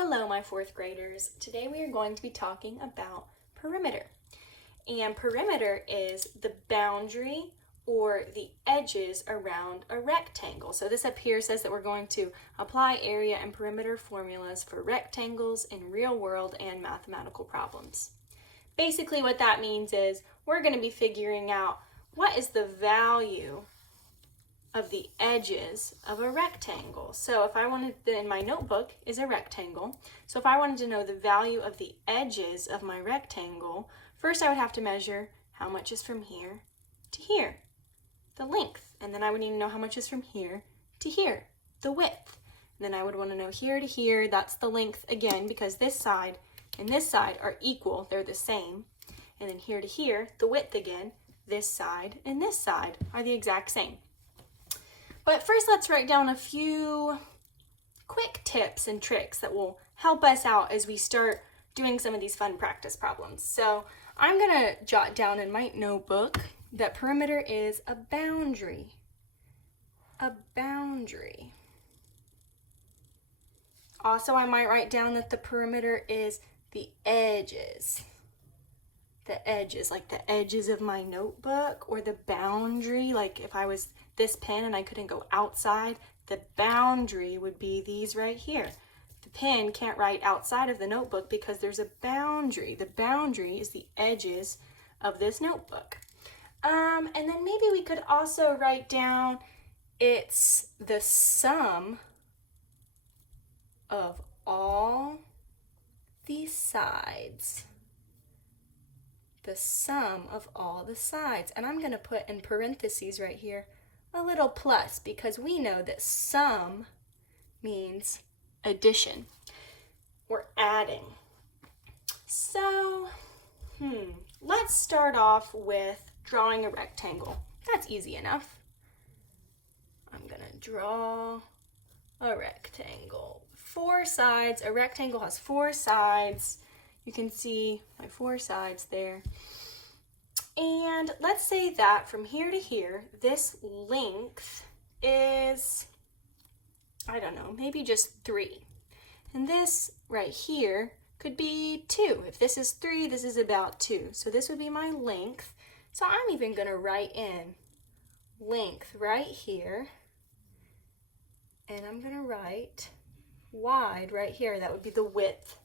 Hello, my fourth graders. Today we are going to be talking about perimeter. And perimeter is the boundary or the edges around a rectangle. So this up here says that we're going to apply area and perimeter formulas for rectangles in real world and mathematical problems. Basically what that means is we're going to be figuring out what is the value of the edges of a rectangle. So if I wanted, in my notebook is a rectangle. So if I wanted to know the value of the edges of my rectangle, first I would have to measure how much is from here to here, the length. And then I would need to know how much is from here to here, the width. And then I would want to know here to here, that's the length again, because this side and this side are equal, they're the same. And then here to here, the width again, this side and this side are the exact same. But first, let's write down a few quick tips and tricks that will help us out as we start doing some of these fun practice problems. So I'm going to jot down in my notebook that perimeter is a boundary. A boundary. Also, I might write down that the perimeter is the edges. The edges, like the edges of my notebook, or the boundary, like if I was this pen and I couldn't go outside, the boundary would be these right here. The pen can't write outside of the notebook because there's a boundary. The boundary is the edges of this notebook. And then maybe we could also write down it's the sum of all the sides. The sum of all the sides. And I'm going to put in parentheses right here a little plus because we know that sum means addition or adding. So, let's start off with drawing a rectangle. That's easy enough. I'm going to draw a rectangle. 4 sides. A rectangle has 4 sides. You can see my 4 sides there. And let's say that from here to here, this length is, I don't know, maybe just 3. And this right here could be 2. If this is 3, this is about 2. So this would be my length. So I'm even going to write in length right here. And I'm going to write wide right here. That would be the width.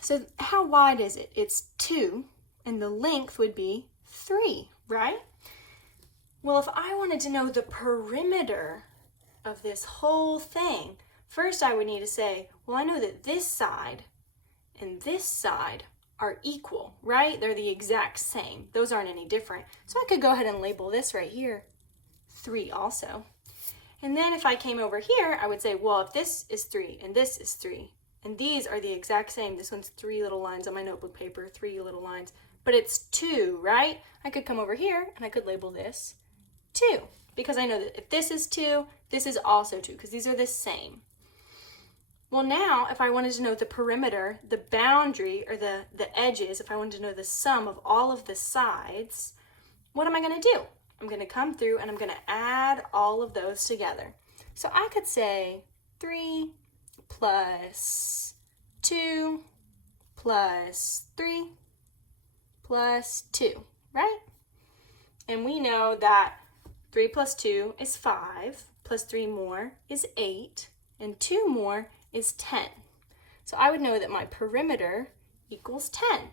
So how wide is it? It's 2, and the length would be 3, right? Well, if I wanted to know the perimeter of this whole thing, first I would need to say, well, I know that this side and this side are equal, right? They're the exact same. Those aren't any different. So I could go ahead and label this right here 3 also. And then if I came over here, I would say, well, if this is 3 and this is 3, and these are the exact same. This one's 3 little lines on my notebook paper, 3 little lines, but it's 2, right? I could come over here and I could label this 2 because I know that if this is 2, this is also 2 because these are the same. Well, now if I wanted to know the perimeter, the boundary, or the edges, if I wanted to know the sum of all of the sides, what am I going to do? I'm going to come through and I'm going to add all of those together. So I could say 3 plus 2 plus 3 plus 2, right? And we know that 3 plus 2 is 5, plus 3 more is 8, and 2 more is 10. So I would know that my perimeter equals 10.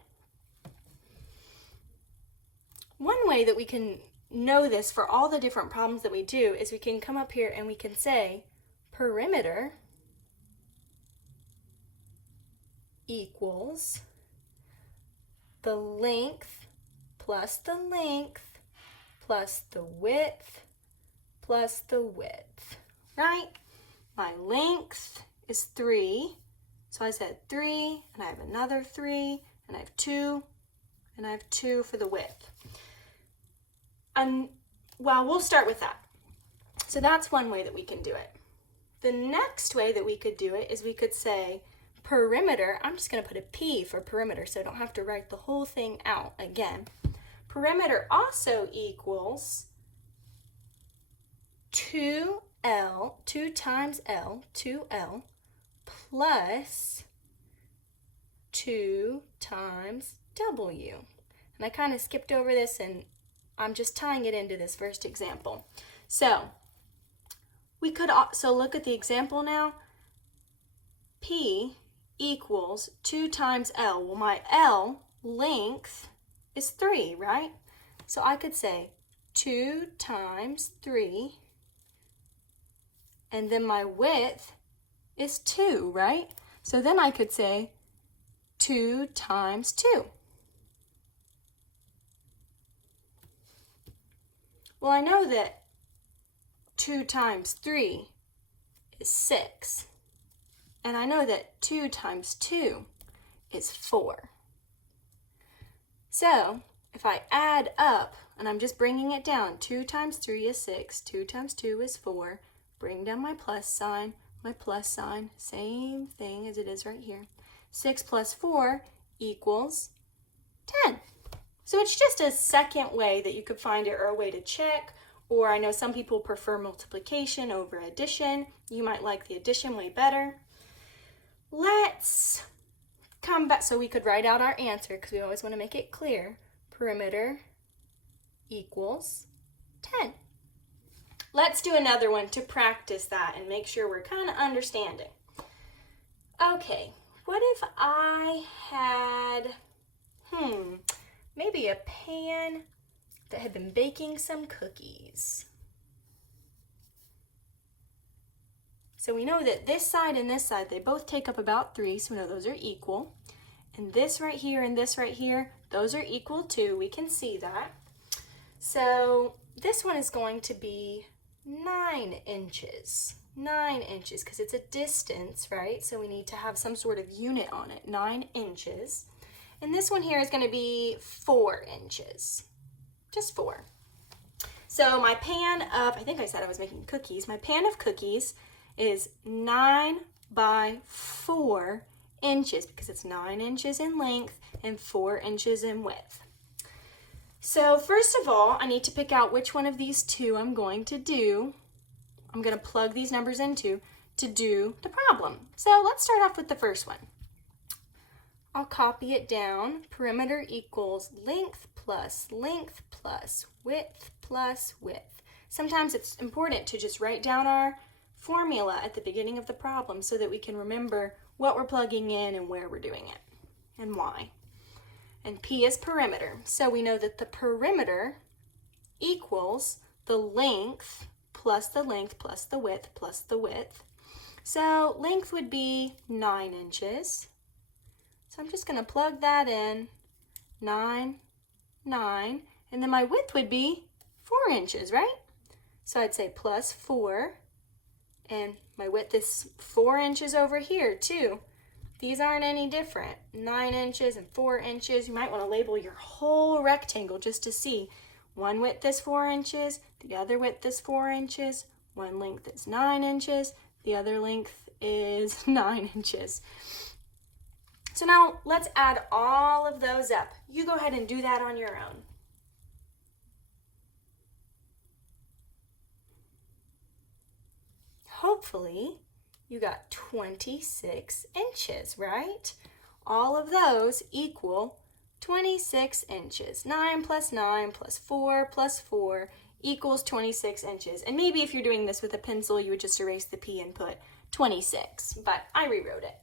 One way that we can know this for all the different problems that we do is we can come up here and we can say perimeter equals the length plus the length plus the width plus the width, right? My length is 3, so I said 3, and I have another 3, and I have 2, and I have 2 for the width. And well, we'll start with that. So that's one way that we can do it. The next way that we could do it is we could say perimeter, I'm just going to put a P for perimeter so I don't have to write the whole thing out again. Perimeter also equals 2L, 2 times L, 2L plus 2 times W. And I kind of skipped over this, and I'm just tying it into this first example. So we could also look at the example now. P equals 2 times L. Well, my L length is 3, right? So I could say 2 times 3, and then my width is 2, right? So then I could say 2 times 2. Well, I know that 2 times 3 is 6. And I know that 2 times 2 is 4. So if I add up, and I'm just bringing it down, 2 times 3 is 6, 2 times 2 is 4, bring down my plus sign, same thing as it is right here. 6 plus 4 equals 10. So it's just a second way that you could find it, or a way to check. Or I know some people prefer multiplication over addition. You might like the addition way better. Let's come back, so we could write out our answer because we always want to make it clear. Perimeter equals 10. Let's do another one to practice that and make sure we're kind of understanding. Okay, what if I had, maybe a pan that had been baking some cookies. So we know that this side and this side, they both take up about 3, so we know those are equal. And this right here and this right here, those are equal too. We can see that. So this one is going to be 9 inches. 9 inches, because it's a distance, right? So we need to have some sort of unit on it, 9 inches. And this one here is going to be 4 inches, just 4. So my pan of, I think I said I was making cookies, my pan of cookies is 9 by 4 inches, because it's 9 inches in length and 4 inches in width. So first of all, I need to pick out which one of these two I'm going to do. I'm going to plug these numbers into to do the problem. So let's start off with the first one. I'll copy it down. Perimeter equals length plus width plus width. Sometimes it's important to just write down our formula at the beginning of the problem so that we can remember what we're plugging in and where we're doing it and why. And P is perimeter. So we know that the perimeter equals the length plus the length plus the width plus the width. So length would be 9 inches. So I'm just going to plug that in, 9, 9, and then my width would be 4 inches, right? So I'd say plus 4, and my width is 4 inches over here too. These aren't any different, 9 inches and 4 inches. You might want to label your whole rectangle just to see. One width is 4 inches, the other width is 4 inches, one length is 9 inches, the other length is 9 inches. So now let's add all of those up. You go ahead and do that on your own. Hopefully you got 26 inches, right? All of those equal 26 inches. 9 plus 9 plus 4 plus 4 equals 26 inches. And maybe if you're doing this with a pencil, you would just erase the P and put 26, but I rewrote it.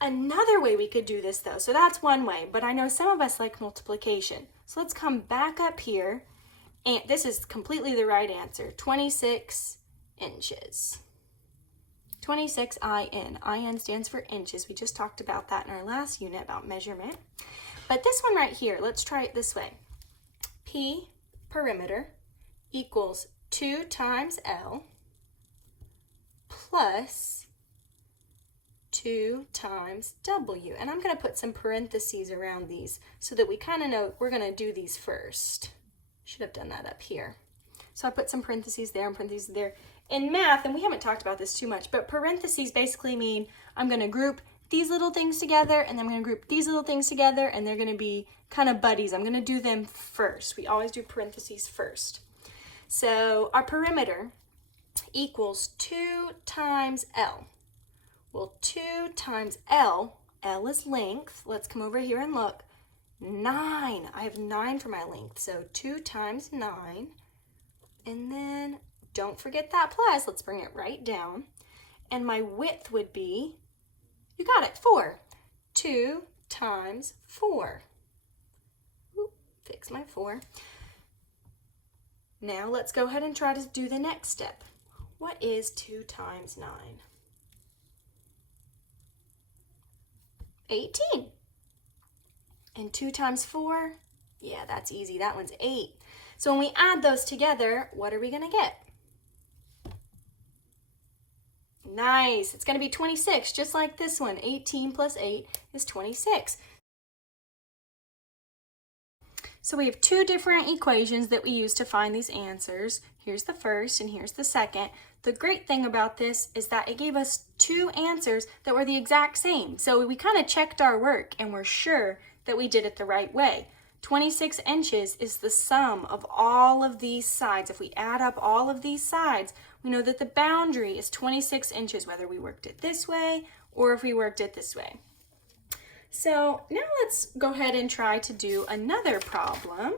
Another way we could do this though, so that's one way, but I know some of us like multiplication. So let's come back up here, and this is completely the right answer, 26 inches. 26 IN. IN stands for inches. We just talked about that in our last unit about measurement. But this one right here, let's try it this way. P, perimeter, equals 2 times L plus 2 times W. And I'm going to put some parentheses around these so that we kind of know we're going to do these first. Should have done that up here. So I put some parentheses there and parentheses there. In math, and we haven't talked about this too much, but parentheses basically mean I'm going to group these little things together, and then I'm going to group these little things together, and they're going to be kind of buddies. I'm going to do them first. We always do parentheses first. So our perimeter equals 2 times L. 2 times L. L is length. Let's come over here and look. 9. I have 9 for my length. So 2 times 9. And then don't forget that plus. Let's bring it right down. And my width would be, you got it, 4. 2 times 4. Ooh, fix my 4. Now let's go ahead and try to do the next step. What is 2 times 9? 18. And 2 times 4? Yeah, that's easy. That one's 8. So when we add those together, what are we going to get? Nice. It's going to be 26, just like this one. 18 plus 8 is 26. So we have 2 different equations that we use to find these answers. Here's the first and here's the second. The great thing about this is that it gave us 2 answers that were the exact same. So we kind of checked our work and we're sure that we did it the right way. 26 inches is the sum of all of these sides. If we add up all of these sides, we know that the boundary is 26 inches, whether we worked it this way or if we worked it this way. So now let's go ahead and try to do another problem.